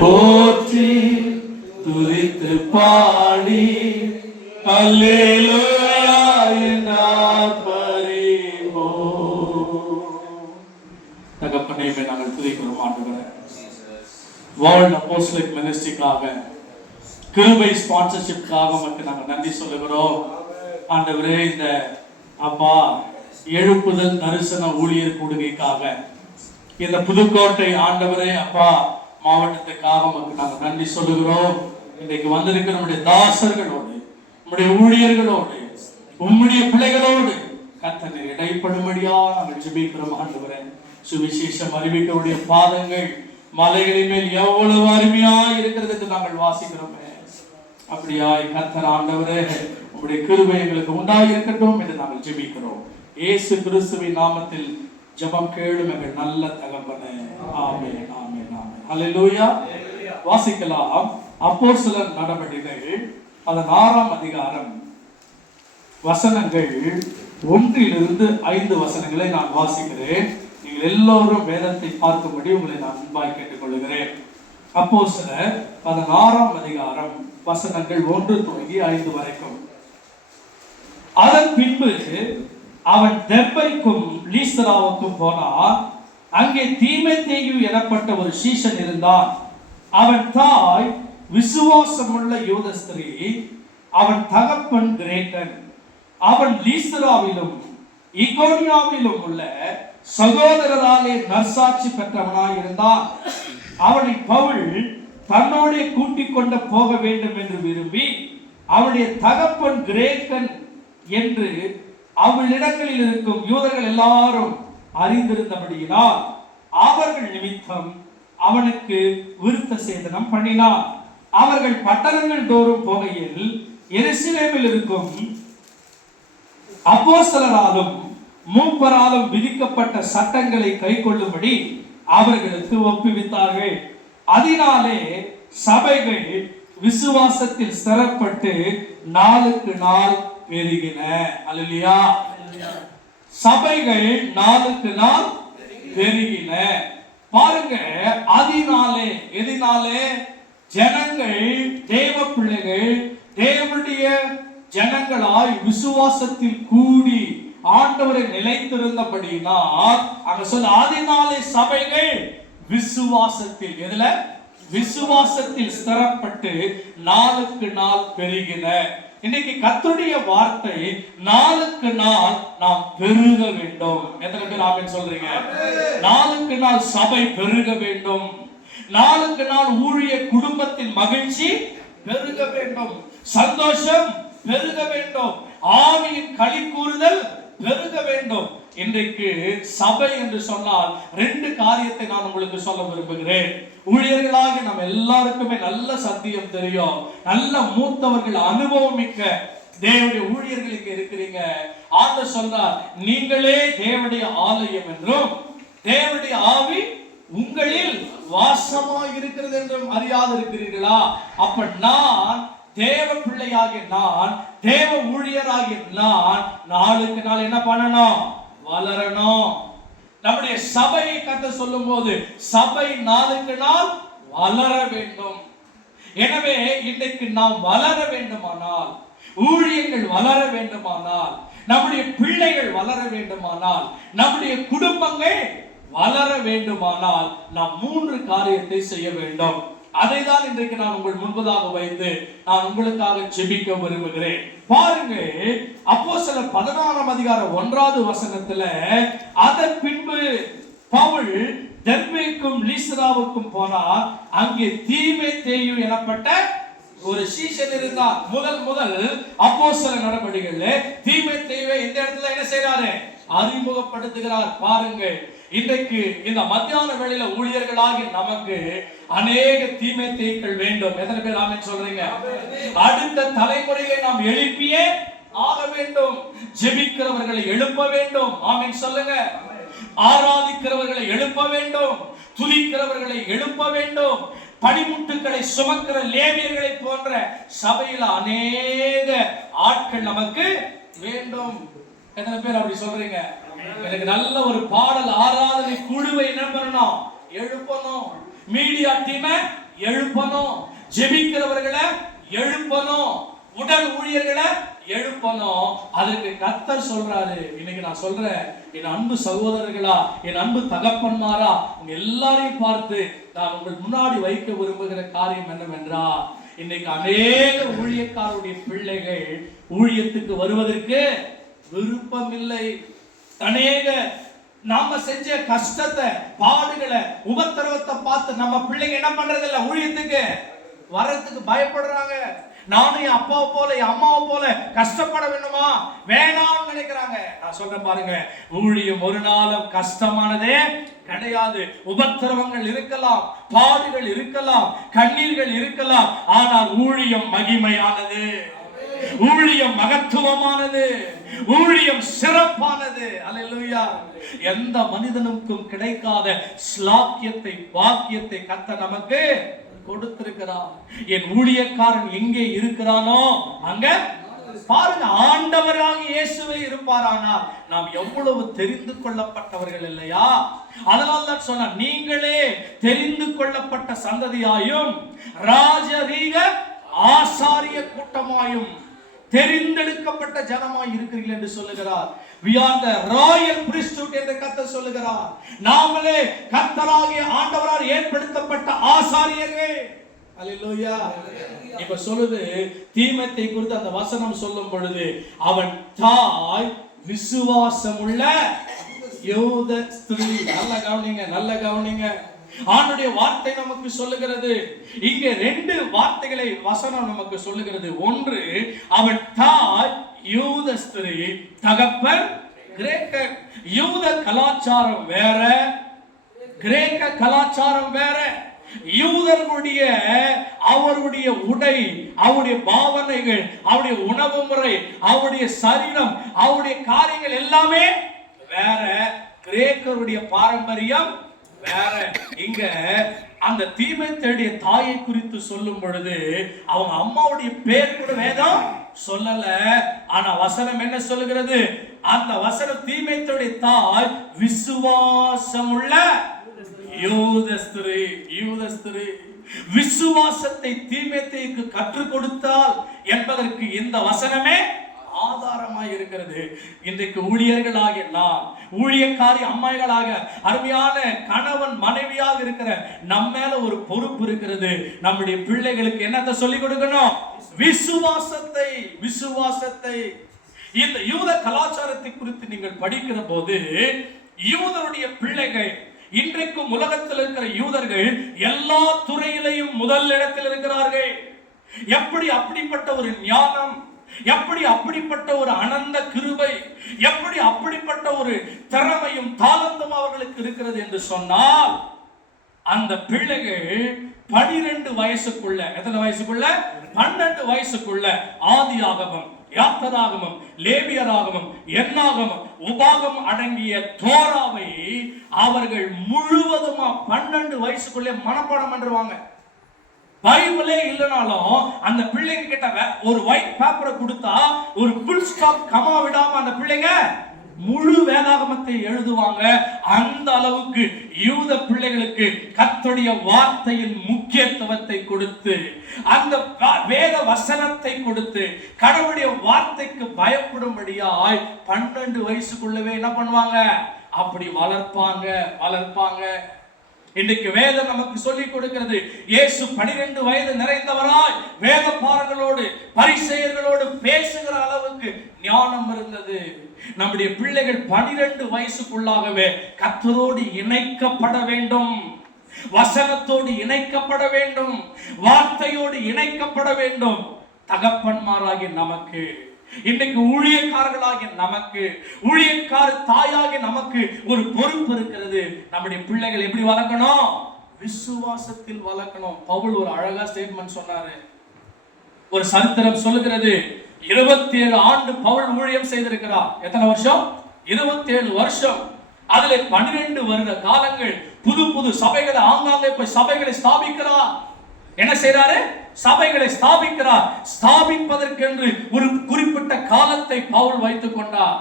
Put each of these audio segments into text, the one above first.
போற்றி துதித்து பாடி அல்லேலூயா என்றார் பரிபோ. தகப்பனே, நாங்கள் துதிக்கிறோம் ஆண்டவரே. வேர்ல்ட் அப்போஸ்தலிக் மினிஸ்ட்ரிக்காக, கிருபை ஸ்பான்சர்ஷிப்காக மட்டும் நாங்கள் நன்றி சொல்லுகிறோம் ஆண்டவரே. இந்த அப்பா எழுப்புதல் தரிசன ஊழியர் கூடுகைக்காக, இந்த புதுக்கோட்டை ஆண்டவரே அப்பா மாவட்டத்துக்காக மட்டும் நாங்கள் நன்றி சொல்லுகிறோம். இன்றைக்கு வந்திருக்கிற நம்முடைய தாசர்களோடு, நம்முடைய ஊழியர்களோடு, உம்முடைய பிள்ளைகளோடு கர்த்தர் இடைப்படும்படியா நாங்கள் ஜெபிக்கிறோம் ஆண்டவரே. சுவிசேஷம் அறிவிக்கக்கூடிய பாதங்கள் மலைகளின் மேல் எவ்வளவு அருமையா இருக்கிறது என்று நாங்கள் வாசிக்கிறோமே. அப்படியாய் கர்த்தர் ஆண்டவரே உம்முடைய கிருபை எங்களுக்கு உண்டாயிருக்கட்டும் என்று நாங்கள் ஜெபிக்கிறோம். இயேசு கிறிஸ்துவின் நாமத்தில் ஜெபம் கேளும் எங்கள் நல்ல தகப்பனே. ஆமென், ஆமென், ஆமென். அல்லேலூயா. வாசிக்கலாம் அப்போஸ்தலர் நடவடிக்கைகள் அதன் 6ஆம் அதிகாரம் வசனங்கள் 1 to 5 வசனங்களை நான் வாசிக்கிறேன். நீங்கள் எல்லோரும் வேதத்தை பார்க்கும்படி உங்களை நான் அன்பாய் கேட்டுக்கொள்கிறேன். அப்போஸ்தலர் அதன் 6ஆம் அதிகாரம் வசனங்கள் 1 தொடங்கி 5 வரைக்கும். அதன் பின்பு அவன் தெர்பைக்கும் லீஸ்திராவுக்கும் போனான். அங்கே தீமோத்தேயு எனப்பட்ட ஒரு சீஷன் இருந்தான். அவன் தாய் விசுவாசமுள்ள யூத ஸ்திரீ, அவன் தகப்பன் கிரேக்கன். அவன் லீஸ்திராவிலும் இக்கோனியாவிலும் உள்ள சகோதரராலே நற்சாட்சி பெற்றவனாய் இருந்தான். அவனை பவுல் தன்னோடே கூட்டிக் கொண்டு போக வேண்டும் என்று விரும்பி, அவனுடைய தகப்பன் கிரேக்கன் என்று அவளிடங்களில் இருக்கும் யூதர்கள் எல்லாரும் அறிந்திருந்தபடியினால் அவர்கள் நிமித்தம் அவனுக்கு விருத்த சேதனம் பண்ணினான். அவர்கள் பட்டணங்கள் தோறும் போகையில் எருசலேமில் இருக்கும் அப்போஸ்தலராலும் மூப்பராலும் விதிக்கப்பட்ட சட்டங்களை கைக்கொள்ளும்படி அவர்களுக்கு ஒப்புவித்தார்கள். அதனாலே சபைகள் விசுவாசத்தில் ஸ்திரப்பட்டு நாளுக்கு நாள் பெருகின. அல்லேலூயா. சபைகள் நாளுக்கு நாள் பெருகின. பாருங்க, அதனாலே எதனாலே? ஜனங்கள், தேவ பிள்ளைகள் தேவனுடைய ஜனங்களாய் விசுவாசத்தில் கூடி ஆண்டவரை நிலைத்திருந்தபடினால் அங்க சொல்ல, அதனாலே சபைகள் விசுவாசத்தில், எதுல? விசுவாசத்தில் ஸ்திரப்பட்டு நாளுக்கு நாள் பெருகின. இன்னைக்கு கர்த்தருடைய வார்த்தை, நாளுக்கு நாள் நாம் பெருக வேண்டும். எத்தனை பேர் ஆமென் சொல்றீங்க? நாளுக்கு நாள் சபை பெருக வேண்டும். நாளுக்கு நாள் ஊழிய குடும்பத்தின் மகிழ்ச்சி பெருக வேண்டும், சந்தோஷம் பெருக வேண்டும், ஆவியின் களி கூறுதல் பெருக வேண்டும். இன்றைக்கு சபை என்று சொன்னால் 2 காரியத்தை நான் உங்களுக்கு சொல்ல விரும்புகிறேன். ஊழியர்களாக நம்ம எல்லாருக்குமே நல்ல சத்தியம் தெரியும். நல்ல மூத்தவர்கள், அனுபவம் மிக்க தேவனுடைய ஊழியர்கள் இங்க இருக்கிறீங்க. ஆண்டவர் சொல்றார், நீங்களே தேவனுடைய ஆலயம் என்றும் தேவனுடைய ஆவி உங்களில் வாசமாய் இருக்கிறது என்றும் அறியாது இருக்கிறீர்களா? அப்ப நான் தேவ பிள்ளையாகிய நான், தேவ ஊழியராகிய நான் நாளுக்கு நாள் என்ன பண்ணணும்? வளரணும். நம்முடைய சபையை கர்த்தர் சொல்லும் போது சபை நாளுக்கு நாள் வளர வேண்டும். எனவே இன்றைக்கு நாம் வளர வேண்டுமானால், ஊழியர்கள் வளர வேண்டுமானால், நம்முடைய பிள்ளைகள் வளர வேண்டுமானால், நம்முடைய குடும்பங்கள் வளர வேண்டுமானால் நாம் 3 காரியத்தை செய்ய வேண்டும். அதை தான் இன்றைக்கு நான் உங்கள் முன்பதாக வைத்து நான் உங்களுக்காக ஜெபிக்க விரும்புகிறேன். பாருங்க, அப்போஸ்தலர் 16ஆம் அதிகாரம் 1வது வசனத்துல, அதன் பின்பு பவுல் தெர்பைக்கும் லீஸ்திராவுக்கும் போனார். அங்கே தீமோத்தேயு எனப்பட்ட ஒரு சீஷன் இருந்தார். முதல் அப்போஸ்தலர் நடவடிக்கைகள்ல தீமோத்தேயுவை இந்த இடத்துல என்ன செய்றாரு? அறிமுகப்படுத்துகிறார். பாருங்க, இன்றைக்கு இந்த மத்தியான வேளையில ஊழியர்களாகி நமக்கு அநேக தீமோத்தேயுக்கள் வேண்டும். எத்தனை பேர் ஆமென் சொல்றீங்க? அடுத்த தலைமுறையை நாம் எழுப்பியே ஆக வேண்டும். ஜெபிக்கிறவர்களை எழுப்ப வேண்டும். ஆமென் சொல்லுங்க. ஆராதிக்கிறவர்களை எழுப்ப வேண்டும். துதிக்கிறவர்களை எழுப்ப வேண்டும். பணிமுட்டுக்களை சுமக்கிற லேவியர்களை போன்ற சபையில அநேக ஆட்கள் நமக்கு வேண்டும். எத்தனை பேர் அப்படி சொல்றீங்க? எனக்கு நல்ல ஒரு பாடல் ஆராதனை குழுவை என்ன பண்ணணும்? எழுப்பணும். மீடியா டீமை எழுப்பணும், ஜெபிக்கிறவர்களை எழுப்பணும், உடல் ஊழியர்களை எழுப்பணும். அதுக்கு கர்த்தர் சொல்றாரு. இன்னைக்கு நான் சொல்றேன், என் அன்பு சகோதரர்களா, என் அன்பு தகப்பன்மாரா, உங்க எல்லாரையும் பார்த்து நான் உங்கள் முன்னாடி வைக்க விரும்புகிற காரியம் என்னவென்றால், இன்னைக்கு அநேக ஊழியக்காரருடைய பிள்ளைகள் ஊழியத்துக்கு வருவதற்கு விருப்பம் இல்லை. அநேக நாம செஞ்ச கஷ்டத்தை, பாடுகளை, உபத்திரவத்தை பார்த்து நம்ம பிள்ளைங்க என்ன பண்றது இல்ல, ஊழியத்துக்கு வர்றதுக்கு பயப்படுறாங்க. நானும் என் அப்பாவை போல என் அம்மாவை போல கஷ்டப்பட வேண்டுமா, வேணாம்னு நினைக்கிறாங்க. நான் சொல்றேன் பாருங்க, ஊழியம் ஒரு நாளும் கஷ்டமானதே கிடையாது. உபத்திரவங்கள் இருக்கலாம், பாடுகள் இருக்கலாம், கண்ணீர்கள் இருக்கலாம், ஆனால் ஊழியம் மகிமையானது, ஊழியம் மகத்துவமானது, ஊழியம் சிறப்பானது. அல்லேலூயா. எந்த மனிதனுக்கும் கிடைக்காத ஸ்லாக்கியத்தை, பாக்கியத்தை கர்த்தர் நமக்கு கொடுத்திருக்கிறார். என் ஊழியக்காரன் எங்கே இருக்கிறானோ அங்க பாருங்க, ஆண்டவராக இயேசுவே இருப்பாரானால் நாம் எவ்வளவு தெரிந்து கொள்ளப்பட்டவர்கள் இல்லையா? அதனால தான் சொன்ன, நீங்களே தெரிந்து கொள்ளப்பட்ட சந்ததியாயும் ராஜரீக ஆசாரிய கூட்டமாயும் தெரிந்தெடுக்கப்பட்ட ஜனமாய் இருக்கிறீர்கள் என்று சொல்லுகிறார். We are the royal priesthood என்று கர்த்தர் சொல்லுகிறார். நாமளே கர்த்தராகிய ஆண்டவரால் ஏற்படுத்தப்பட்ட ஆசாரியர்கள். அல்லேலூயா. இப்ப சொல்லுது, தீமோத்தேயு குறித்து அந்த வசனம் சொல்லும் பொழுது, அவன் தாய் விசுவாசமுள்ள யூத ஸ்திரீ. நல்ல கவனிங்க, நல்ல கவனிங்க. ஆண்டுடைய வார்த்தை நமக்கு சொல்லுகிறது. இங்க ரெண்டு வார்த்தைகளை வசனம் நமக்கு சொல்லுகிறது. ஒன்று, அவன் தாய் யூத ஸ்திரீ, தகப்பன் கிரேக்கர். யூத கலாச்சாரம் வேற, கிரேக்க கலாச்சாரம் வேற. யூதர்களுடைய அவருடைய உடை, அவருடைய பாவனைகள், அவருடைய உணவு முறை, அவருடைய சரீரம், அவருடைய காரியங்கள் எல்லாமே வேற. கிரேக்கருடைய பாரம்பரியம் வேற. இங்க அந்த தீமோத்தேயுடைய தாயை குறித்து சொல்லும் பொழுது அவங்க அம்மாவுடைய பேர் கூட வேதம் சொல்லல. ஆனா வசனம் என்ன சொல்லுகிறது? அந்த வசனம், தீமோத்தேயுடைய தாய் விசுவாசமுள்ள யூத ஸ்திரீ. யூத ஸ்திரீ விசுவாசத்தை தீமோத்தேயுக்கு கற்றுக் கொடுத்தால் என்பதற்கு இந்த வசனமே ஆதாரமாய் இருக்கிறது. இன்றைக்கு ஊழியர்களாக நாம், ஊழியக்காரி அம்மாய்களாக, அருமையான கணவன் மனைவியாக இருக்கிற நம்ம மேல ஒரு பொறுப்பு இருக்கிறது. நம்முடைய பிள்ளைகளுக்கு என்னத்தை சொல்லிக் கொடுக்கணும்? விசுவாசத்தை. விசுவாசத்தை. இந்த யூத கலாச்சாரத்தை குறித்து நீங்கள் படிக்கிற போது, யூதருடைய பிள்ளைகள், இன்றைக்கும் உலகத்தில் இருக்கிற யூதர்கள் எல்லா துறையிலையும் முதல் இடத்தில் இருக்கிறார்கள். எப்படி அப்படிப்பட்ட ஒரு ஞானம், எப்படி அப்படிப்பட்ட ஒரு அனந்த கிருபை, எப்படி அப்படிப்பட்ட ஒரு திறமையும் தாளந்தும் அவர்களுக்கு இருக்கிறது என்று சொன்னால், அந்த பிள்ளைகள் 12 வயசுக்குள்ள, எத்தனை வயசுக்குள்ள? 12 வயசுக்குள்ள ஆதியாகமம், யாத்திராகமம், லேவியராகமம், என்னாகமம், உபாகமம் அடங்கிய தோராவை அவர்கள் முழுவதுமா 12 வயசுக்குள்ளே மனப்பாடம் பண்ணுவாங்க. பைபிளே இல்லனாலும் அந்த பிள்ளைங்க கிட்ட ஒரு ஒயிட் பேப்பரை கொடுத்தா ஒரு ஃபுல் ஸ்டாப் கமா விடாம அந்த பிள்ளைங்க முழு வேதாகமத்தை எழுதுவாங்க. அந்த அளவுக்கு யூத பிள்ளைகளுக்கு கர்த்தருடைய வார்த்தையின் முக்கியத்துவத்தை கொடுத்து, அந்த வேத வசனத்தை கொடுத்து, கடவுளுடைய வார்த்தைக்கு பயப்படும்படியாய் 12 வயசுக்குள்ளவே என்ன பண்ணுவாங்க? அப்படி வளர்ப்பாங்க, வளர்ப்பாங்க. இன்றைக்கு வேதம் நமக்கு சொல்லிக் கொடுக்கிறது, இயேசு 12 வயது நிறைந்தவராய் வேத பாரங்களோடு பரிசேயர்களோடு பேசுகிற அளவுக்கு ஞானம் இருந்தது. நம்முடைய பிள்ளைகள் 12 வயசுக்குள்ளாகவே கர்த்தரோடு இணைக்கப்பட வேண்டும், வசனத்தோடு இணைக்கப்பட வேண்டும், வார்த்தையோடு இணைக்கப்பட வேண்டும். தகப்பன்மாராகிய நமக்கு, இன்றைக்கு ஊழியக்காரர்களாகிய நமக்கு, ஊழியக்கார தாயாகிய நமக்கு ஒரு பொறுப்பு இருக்கிறது. நம்முடைய பிள்ளைகள் எப்படி வளர்க்கணும்? விசுவாசத்தில் வளர்க்கணும். பவுல் ஒரு அழகா ஸ்டேட்மெண்ட் சொன்னாரு. ஒரு சரித்திரம் சொல்லுகிறது, 27 ஆண்டு பவுல் ஊழியம் செய்திருக்கிறார். எத்தனை வருஷம்? 27 வருஷம். அதுல 12 வருட காலங்கள் புது புது சபைகளை, ஆங்காங்கே போய் சபைகளை ஸ்தாபிக்கிறார். என்ன செய்றாரு? சபைகளை ஸ்தாபிக்கிறார். ஸ்தாபிப்பதற்கென்று ஒரு குறிப்பிட்ட காலத்தை பவுல் வைத்துக் கொண்டார்.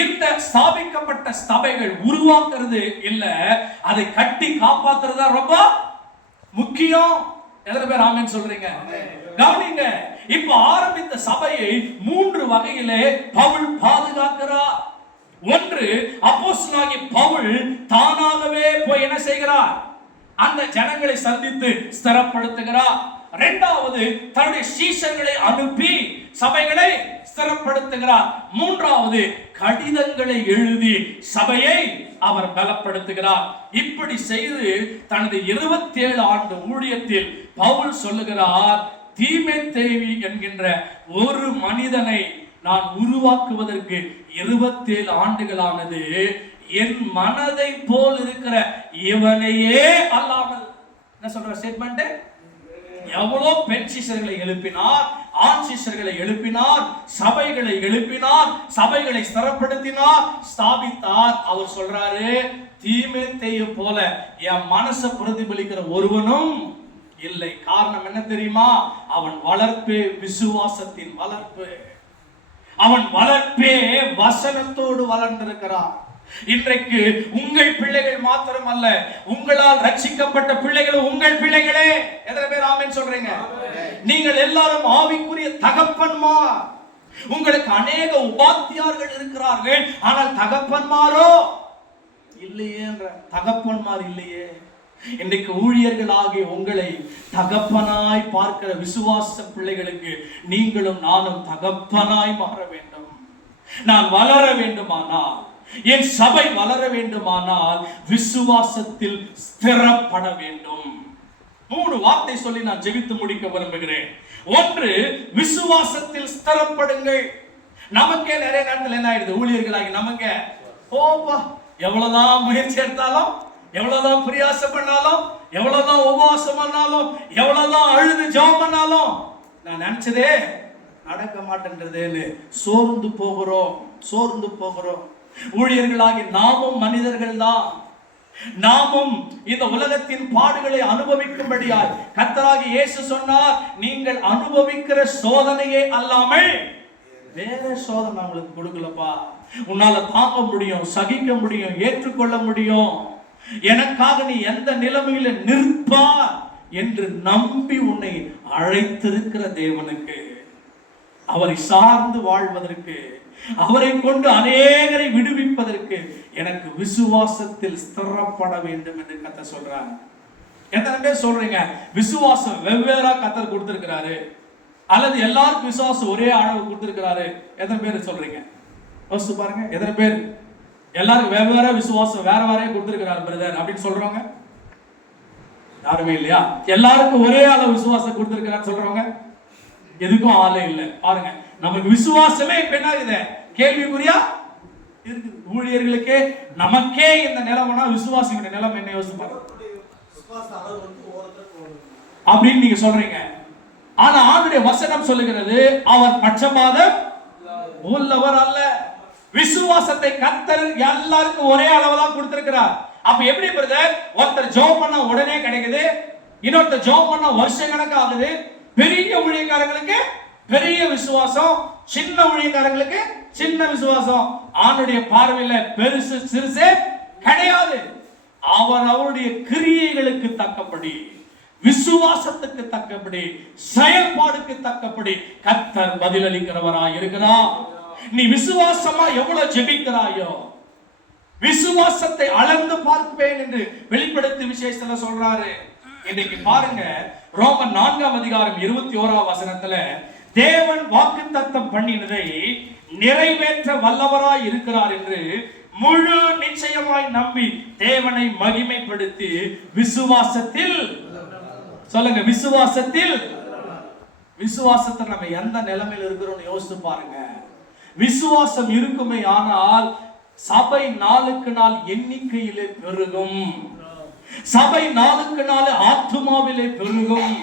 இந்த ஸ்தாபிக்கப்பட்ட சபைகள் உருவாக்குறது இல்ல, அதை கட்டி காப்பாத்துறதா ரொம்ப முக்கியம். எத்தனை பேர் ஆமென் சொல்றீங்க? கவனிங்க, இப்ப ஆரம்பித்த சபையை 3 வகையிலே பவுல் பாதுகாக்கிறார். ஒன்று, அப்போஸ்தலனாகிய பவுல் தானாகவே போய் என்ன செய்கிறார்? அந்த ஜனங்களை சந்தித்து ஸ்திரப்படுத்துகிறார். இரண்டாவது, தன்னுடைய சீஷர்களை அனுப்பி சபைகளை ஸ்திரப்படுத்துகிறார். மூன்றாவது, கடிதங்களை எழுதி சபையை அவர் பலப்படுத்துகிறார். இப்படி செய்து தனது 27 ஆண்டு ஊழியத்தில் பவுல் சொல்லுகிறார், தீமோத்தேயு என்கின்ற ஒரு மனிதனை நான் உருவாக்குவதற்கு 27 ஆண்டுகளானது. என் மனதை போல் இருக்கிற இவனையே அல்லாமல், என்ன சொல்ற ஸ்டேட்மெண்ட்? எவ்வளோ பெண் சிஷ்யர்களை எழுப்பினார், ஆண் சிஷ்யர்களை எழுப்பினார், சபைகளை எழுப்பினார், சபைகளை ஸ்திரப்படுத்தினார், ஸ்தாபித்தார். அவர் சொல்றாரு, தீமோத்தேயு போல என் மனசை பிரதிபலிக்கிற ஒருவனும் இல்லை. காரணம் என்ன தெரியுமா? அவன் வளர்ப்பே விசுவாசத்தின் வளர்ப்பு. அவன் வளர்ப்பே வசனத்தோடு வளர்ந்திருக்கிறான். இன்றைக்கு உங்கள் பிள்ளைகள் மாத்திரமல்ல, உங்களால் ரட்சிக்கப்பட்ட பிள்ளைகள் உங்கள் பிள்ளைகளே. எத்தனை பேர் ஆமென் சொல்றீங்க? நீங்கள் எல்லாரும் ஆவிக்குரிய தகப்பன்மார். உங்களுக்கு அநேக உபாத்தியார்கள் இருக்கிறார்கள், ஆனால் தகப்பன்மாரோ இல்லையே. என்ற தகப்பன்மார் இல்லையே. இன்றைக்கு ஊழியர்களாகிய உங்களை தகப்பனாய் பார்க்கிற விசுவாச பிள்ளைகளுக்கு நீங்களும் நானும் தகப்பனாய் மாற வேண்டும். நான் வளர வேண்டுமானால், என் சபை வளர வேண்டுமானால் விசுவாசத்தில் ஸ்திரப்பட வேண்டும். 3 வார்த்தை சொல்லி நான் ஜெபித்து முடிக்க விரும்புகிறேன். ஒன்று, விசுவாசத்தில் ஸ்திரப்படுங்கள். நமக்கே நிறைய நேரத்தில் என்ன ஆயிடுது? ஊழியர்களாகி நமக்கு போப்பா, எவ்வளவுதான் முயற்சி எடுத்தாலும், எவ்வளவுதான் பிரயாசம் பண்ணாலும், எவ்வளவுதான் உபவாசம் பண்ணாலும், எவ்வளவுதான் அழுது ஜெபம் பண்ணாலும், நான் நினைச்சதே நடக்க மாட்டேன்றதேன்னு சோர்ந்து போகிறோம். ஊழியர்களாகி நாமும் மனிதர்கள் தான். நாமும் இந்த உலகத்தின் பாடுகளை அனுபவிக்கும்படியாய் கர்த்தராகிய இயேசு சொன்னார், நீங்கள் அனுபவிக்கிற சோதனையே அல்லாமல் வேற சோதனை உங்களுக்கு கொடுக்கலப்பா. உன்னால தாங்க முடியும், சகிக்க முடியும், ஏற்றுக்கொள்ள முடியும். எனக்காக நீ எந்த நிலைமையில நிற்பார் என்று நம்பி உன்னை அழைத்திருக்கிற தேவனுக்கு, அவரை சார்ந்து வாழ்வதற்கு, அவரை கொண்டு அநேகரை விடுவிப்பதற்கு எனக்கு விசுவாசத்தில் ஸ்திரப்பட வேண்டும் என்று கர்த்தர் சொல்றார். எத்தனை பேர் சொல்றீங்க விசுவாசம் வெவ்வேறா கர்த்தர் கொடுத்திருக்கிறாரு, அல்லது எல்லாருக்கும் விசுவாசம் ஒரே அளவு கொடுத்திருக்கிறாரு? எத்தனை பேர் சொல்றீங்க? யோசிச்சு பாருங்க. எத்தனை பேர் எல்லாருக்கும் வெவ்வேற விசுவாசம் வேற வேற கொடுத்திருக்கிறாரு பிரதர் அப்படின்னு சொல்றவங்க யாருமே இல்லையா? எல்லாருக்கும் ஒரே அளவு விசுவாசம் கொடுத்திருக்கிறான்னு சொல்றவங்க எதுக்கும் ஆளே இல்லை. பாருங்க, நமக்கு விசுவாசமே இப்ப என்ன ஆகுது? கேள்விக்குறியா இருக்குது. ஊழியர்களுக்கே நமக்கே இந்த நிலைமைனா விசுவாசியோட நிலைமை என்ன? யோசிச்சு பாருங்க அப்படின்னு நீங்க சொல்றீங்க. ஆனா ஆண்டுடைய வசனம் சொல்லுகிறது, அவர் பட்சபாதம் உள்ளவர் அல்ல. விசுவாசத்தை கர்த்தர் எல்லாருக்கும் ஒரே அளவு தான் கொடுத்திருக்கிறார். அப்ப எப்படி பிரதர்? ஒருத்தர் ஜெபம் பண்ணா உடனே கிடைக்குது, இன்னொருத்தர் ஜெபம் பண்ணா வருஷ கணக்கு ஆகுது. பெரிய ஊழியக்காரங்களுக்கு பெரிய விசுவாசம், சின்ன ஊழியக்காரங்களுக்கு சின்ன விசுவாசம். ஆண்டுடைய பார்வையில பெருசு சிறுசு கிடையாது. அவர் அவருடைய கிரியைகளுக்கு தக்கபடி, விசுவாசத்துக்கு தக்கபடி, செயல்பாடுக்கு தக்கபடி கர்த்தர் பதிலளிக்கிறவராய் இருக்கிறார். நீ விசுவாசமா எவ்வளவு ஜெபிக்கிறாயோ, விசுவாசத்தை அளந்து பார்ப்பேன் என்று வெளிப்படுத்தி விசேஷத்துல சொல்றாரு. இன்னைக்கு பாருங்க, ரோமன் 4ஆம் அதிகாரம் 21ஆம் வசனத்துல தேவன் வாக்குத்தத்தம் பண்ணினதை நிறைவேற்ற வல்லவராய் இருக்கிறார் என்று முழு நிச்சயமாய் நம்பி தேவனை மகிமைப்படுத்தி விசுவாசத்தில், சொல்லுங்க விசுவாசத்தில். விசுவாசத்தை நம்ம எந்த நிலைமையில் இருக்கிறோம்னு யோசித்து பாருங்க. விசுவாசம் இருக்குமே ஆனால் சபை நாளுக்கு நாள் எண்ணிக்கையிலே பெருகும். சபை நாளுக்கு நாள் ஆத்துமாவிலே பெருகும்.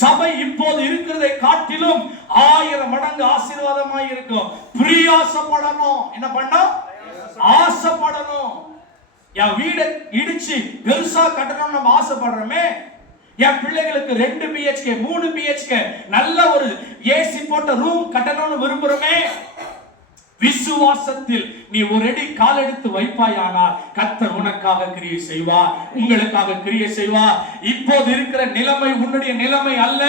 சபை இப்போது இருக்கிறதை காட்டிலும் 1000 மடங்கு ஆசீர்வாதமாய் இருக்கும். பிரியாசப்படணும். என்ன பண்ண? ஆசைப்படணும். என் வீடை இடிச்சு பெருசா கட்டணும்னு நம்ம ஆசைப்படுறோமே. என் பிள்ளைகளுக்கு 2 BHK 3 BHK நல்ல ஒரு ஏசி போட்ட ரூம் கட்டணும்னு விரும்புறோமே. விசுவாசத்தில் நீ ஒரு அடி கால் எடுத்து வைப்பாயானால் கர்த்தர் உனக்காக கிரியை செய்வார், உங்களுக்காக கிரியை செய்வார். இப்போது இருக்கிற நிலைமை உன்னுடைய நிலைமை அல்ல.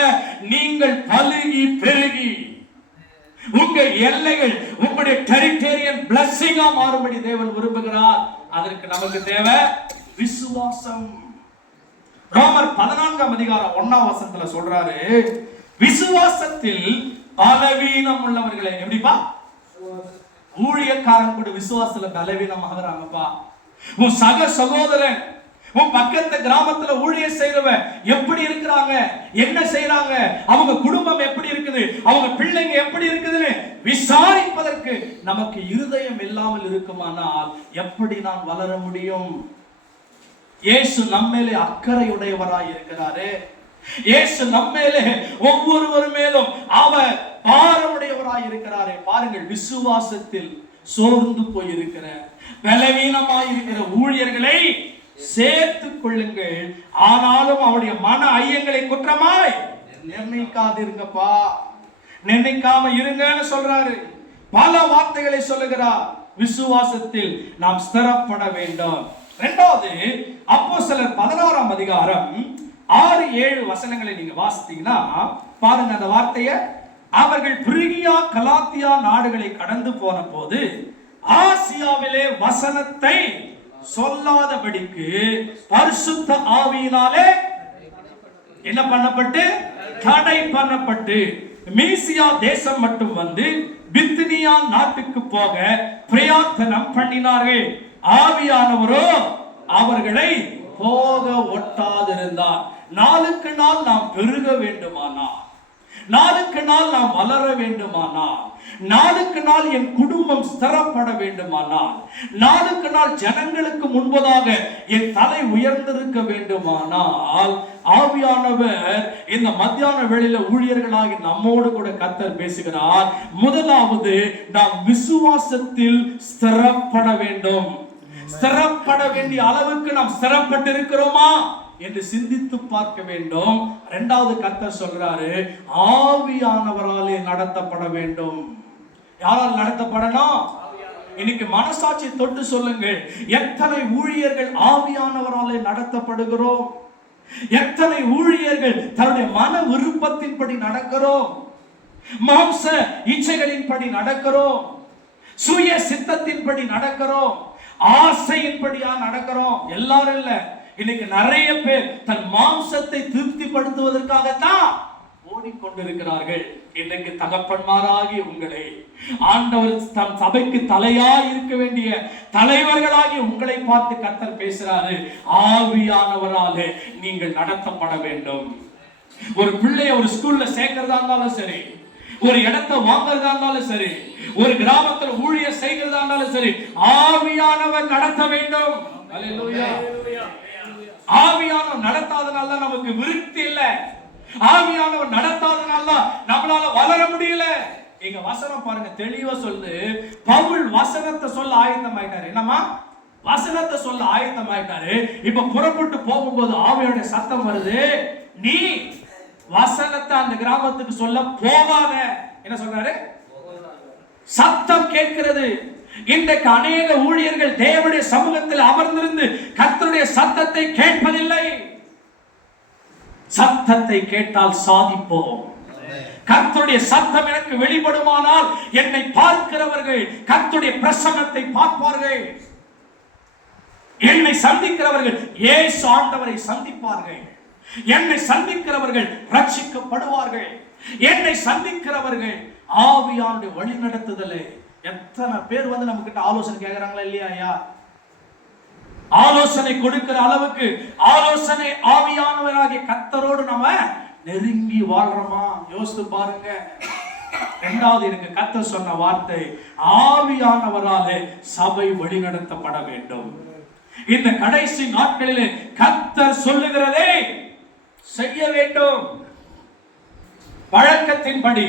நீங்கள் பலுகி பெருகி உங்க எல்லைகள் உங்களுடைய டெரிட்டோரியல் பிளஸிங்கா மாறும்படி தேவன் விரும்புகிறார். அதற்கு நமக்கு தேவை விசுவாசம். ரோமர் 14ஆம் அதிகாரம் 1ஆம் வசனத்துல சொல்றாரு, விசுவாசத்தில் பலவீனம் உள்ளவர்களை. எப்படிப்பா? ஊழியக்காரன் கூட விசுவாசத்துல பலவீனம் ஆகுறாங்கப்பா. உன் சக சகோதரன், உன் பக்கத்து கிராமத்துல ஊழியர் செய்றவன் எப்படி இருக்கிறாங்க, என்ன செய்யறாங்க, அவங்க குடும்பம் எப்படி இருக்குது, அவங்க பிள்ளைங்க எப்படி இருக்குதுன்னு விசாரிப்பதற்கு நமக்கு இருதயம் இல்லாமல் இருக்குமானால் எப்படி நான் வளர முடியும்? இயேசு நம்மேலே அக்கறையுடையவராய் இருக்கிறாரு. இயேசு நம்மேலே ஒவ்வொருவர் மேலும் அவர் பாரமுடையவராய் இருக்கிறாரே. பாருங்கள், விசுவாசத்தில் சோர்ந்து போயிருக்கிற பலவீனமாய் இருக்கிற ஊழியர்களை சேர்த்துக் கொள்ளுங்கள். ஆனாலும் அவருடைய மன ஐயங்களை குற்றமாய் நிர்ணயிக்காதிருங்கப்பா, நிர்ணயிக்காம இருங்கன்னு சொல்றாரு. பல வார்த்தைகளை சொல்லுகிறார். விசுவாசத்தில் நாம் ஸ்திரப்பட வேண்டும். இரண்டாவது, அப்போஸ்தலர் 16ஆம் அதிகாரம் 6-7 வசனங்களை நீங்க வாசித்தீங்கன்னா பாருங்க அந்த வார்த்தையை. அவர்கள் பிரிகியா கலாத்தியா நாடுகளை கடந்து போன போது ஆசியாவிலே வசனத்தை சொல்லாதபடிக்கு பரிசுத்த ஆவியினாலே என்ன பண்ணப்பட்டு, தடை பண்ணப்பட்டு மீசியா தேசம் மட்டும் வந்து பித்தினியா நாட்டுக்கு போக பிரயத்தனம் பண்ணினார்கள். ஆவியானவரோ அவர்களை போக ஒட்டாதிருந்தார். நாளுக்கு நாள் நாம் பெருக வேண்டுமானால், நாளுக்கு நாள் நாம் வளர வேண்டுமானால், நாளுக்கு நாள் என் குடும்பம் ஸ்திரப்பட வேண்டுமானால், நாளுக்கு நாள் ஜனங்களுக்கு முன்பதாக என் தலை உயர்ந்திருக்க வேண்டுமானால், ஆவியானவர் இந்த மத்தியான வேளையில ஊழியர்களாகி நம்மோடு கூட கர்த்தர் பேசுகிறார். முதலாவது, நாம் விசுவாசத்தில் ஸ்திரப்பட வேண்டும். ஸ்திரப்பட வேண்டிய அளவுக்கு நாம் ஸ்திரப்பட்டு இருக்கிறோமா என்று சிந்தித்து பார்க்க வேண்டும். இரண்டாவது, கர்த்தர் சொல்றாரு, ஆவியானவராலே நடத்தப்பட வேண்டும். யாரால் நடத்தப்படணும்? இன்னைக்கு மனசாட்சி தொட்டு சொல்லுங்கள், எத்தனை ஊழியர்கள் ஆவியானவராலே நடத்தப்படுகிறோம்? எத்தனை ஊழியர்கள் தன்னுடைய மன விருப்பத்தின்படி நடக்கிறோம், மாம்ச இச்சைகளின்படி நடக்கிறோம், சுய சித்தத்தின்படி நடக்கிறோம், ஆசையின்படியா நடக்கிறோம்? எல்லாரும் இல்ல, இன்னைக்கு நிறைய பேர் தன் மாம்சத்தை திருப்திப்படுத்துவதற்காகத்தான் ஓடிக்கொண்டிருக்கிறார்கள். இன்னைக்கு தகப்பன்மாராகி உங்களை ஆண்டவர் தம் சபைக்கு தலையாய் இருக்க வேண்டிய தலைவர்களாகி உங்களை பார்த்து கர்த்தர் பேசுறாரு, ஆவியானவராலே நீங்கள் நடத்தப்பட வேண்டும். ஒரு பிள்ளைய ஒரு ஸ்கூல்ல சேர்க்கிறதா இருந்தாலும் சரி, ஒரு இடத்தை வாங்குறதா இருந்தாலும் சரி, ஒரு கிராமத்தில் ஊழியர் செய்கிறதா இருந்தாலும் சரி, ஆவியானவர் நடத்த வேண்டும். அல்லேலூயா. ஆவியானவர் நடத்தாதனால நமக்கு விருத்தி இல்ல, ஆவியானவர் நடத்தாதனால நம்மளால வளர முடியல. இங்க வசனம் பாருங்க, தெளிவா சொல்லு. பவுல் வசனத்தை சொல்ல ஆயத்தமாயிட்டாரு. என்னமா? வசனத்தை சொல்ல ஆயத்தமாயிட்டாரு. இப்ப புறப்பட்டு போகும்போது ஆவியோட சத்தம் வருது, நீ வசனத்தை அந்த கிராமத்துக்கு சொல்ல போகாத. என்ன சொல்றாரு? சத்தம் கேட்கிறது. இன்றைக்கு அநேக ஊழியர்கள் தேவனுடைய சமூகத்தில் அமர்ந்திருந்து கர்த்தருடைய சத்தத்தை கேட்பதில்லை. சத்தத்தை கேட்டால் சாதிப்போம். கர்த்தருடைய சத்தம் எனக்கு வெளிப்படுமானால் என்னை பார்க்கிறவர்கள் கர்த்தருடைய பிரசன்னத்தை பார்ப்பார்கள். என்னை சந்திக்கிறவர்கள் இயேசு ஆண்டவரை சந்திப்பார்கள். என்னை சந்திக்கிறவர்கள் ரட்சிக்கப்படுவார்கள். என்னை சந்திக்கிறவர்கள் ஆவியானுடைய வழி நடத்துதலே. எத்தனை பேர் வந்து நம்ம கிட்ட ஆலோசனை கேட்கிறாங்களா இல்லையா? ஐயா, ஆலோசனை கொடுக்கிற அளவுக்கு ஆலோசனை ஆவியானவராகிய கர்த்தரோடு நம்ம நெருங்கி வாழ்றோமா? யோசித்து பாருங்க. இரண்டாவது, எனக்கு கர்த்தர் சொன்ன வார்த்தை, ஆவியானவராலே சபை வழிநடத்தப்பட வேண்டும். இந்த கடைசி நாட்களிலே கர்த்தர் சொல்லுகிறதே செய்ய வேண்டும். பழக்கத்தின்படி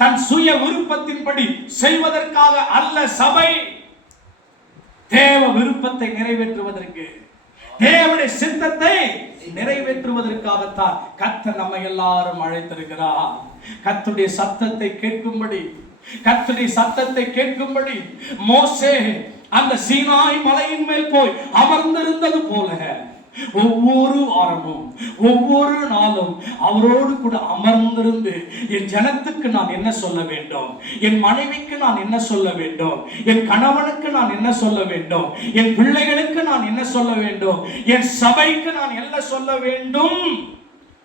தன் சுய விருப்பத்தின்படி செய்வதற்காக அல்ல சபை. தேவ விருப்பத்தை நிறைவேற்றுவதற்கு, தேவனுடைய சித்தத்தை நிறைவேற்றுவதற்காகத்தான் கர்த்தர் நம்மை எல்லாரும் அழைத்திருக்கிறார். கர்த்தருடைய சத்தத்தை கேட்கும்படி, கர்த்தருடைய சத்தத்தை கேட்கும்படி மோசே அந்த சீனாய் மலையின் மேல் போய் அமர்ந்திருந்தது போல ஒவ்வொரு வாரமும் ஒவ்வொரு நாளும் அவரோடு கூட அமர்ந்திருந்து என் ஜனத்துக்கு நான் என்ன சொல்ல வேண்டும், என் மனைவிக்கு நான் என்ன சொல்ல வேண்டும், என் கணவனுக்கு நான் என்ன சொல்ல வேண்டும், என் பிள்ளைகளுக்கு நான் என்ன சொல்ல வேண்டும், என் சபைக்கு நான் என்ன சொல்ல வேண்டும்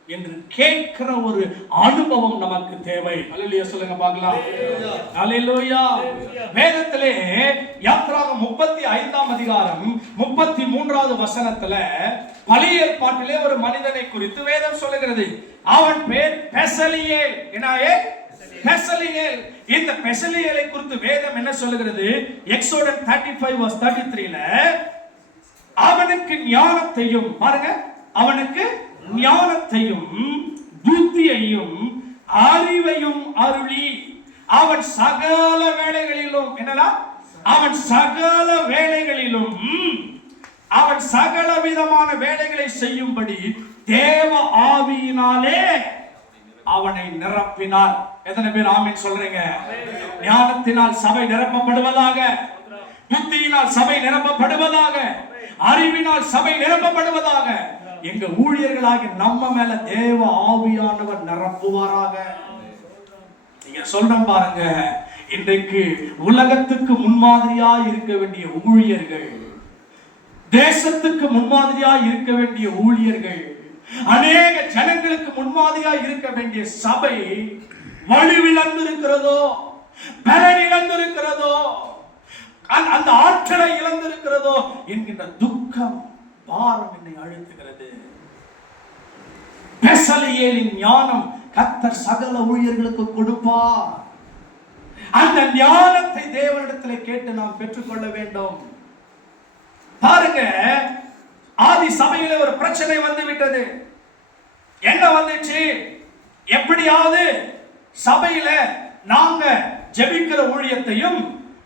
என்று கேட்கிற ஒரு அனுபவம் நமக்கு தேவை. அல்லேலூயா சொல்லுங்க பார்க்கலாம். அல்லேலூயா. வேதத்திலே யாத்ராகமம் 35ஆம் அதிகாரம் 33வது வசனத்துல பழைய ஏற்பாட்டிலே ஒரு மனிதனை குறித்து வேதம் சொல்லுகிறது. அவன் பேர் பெசலியேல். என்னாயே? பெசலியேல். இந்த பெசலியேலை குறித்து வேதம் என்ன சொல்லுகிறது? எக்ஸோடஸ் 35:33ல அவனுக்கு ஞானத்தையும், பாருங்க, அவனுக்கு ஞானத்தையும் புத்தியையும் அறிவையும் அருளி அவன் சகல வேளைகளிலும், என்னலாம், அவன் சகல வேளைகளிலும் அவன் சகல விதமான வேலைகளை செய்யும்படி தேவ ஆவியினாலே அவனை நிரப்பினார். எத்தனை பேர் ஆமென் சொல்றீங்க? ஞானத்தினால் சபை நிரப்பப்படுவதாக, புத்தியினால் சபை நிரப்பப்படுவதாக, அறிவினால் சபை நிரப்பப்படுவதாக. எங்க ஊழியர்களாகி நம்ம மேல தேவ ஆவியானவர் நிரப்புவாராக. நீங்க சொல்றேன் பாருங்க, இன்றைக்கு உலகத்துக்கு முன்மாதிரியா இருக்க வேண்டிய ஊழியர்கள், தேசத்துக்கு முன்மாதிரியா இருக்க வேண்டிய ஊழியர்கள், அநேக ஜனங்களுக்கு முன்மாதிரியா இருக்க வேண்டிய சபை வலுவிழந்து இருக்கிறதோ, பலன் இழந்திருக்கிறதோ, அந்த ஆற்றலை இழந்திருக்கிறதோ என்கின்ற துக்கம், பாரம் என்னை அழுத்துகிறது. பெசலியேலின் ஞானம் கர்த்தர் சகல ஊழியர்களுக்கு கொடுப்பார். அந்த ஞானத்தை தேவனிடத்தில் கேட்டு நாம் பெற்றுக்கொள்ள வேண்டும். பாருங்க, ஆதி சபையில ஒரு பிரச்சனை வந்து விட்டது. என்ன வந்துச்சு? எப்படியாவது சபையில நாங்க ஜெபிக்கிற ஊழியத்தையும்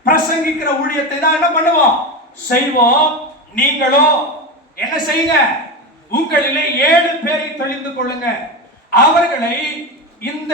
பிரசங்கிக்கிற ஊழியத்தை தான் என்ன பண்ணுவோம், செய்வோம். நீங்களோ என்ன செய்யுங்க, உங்களிலே 7 பேரை தெரிந்து கொள்ளுங்க, அவர்களை இந்த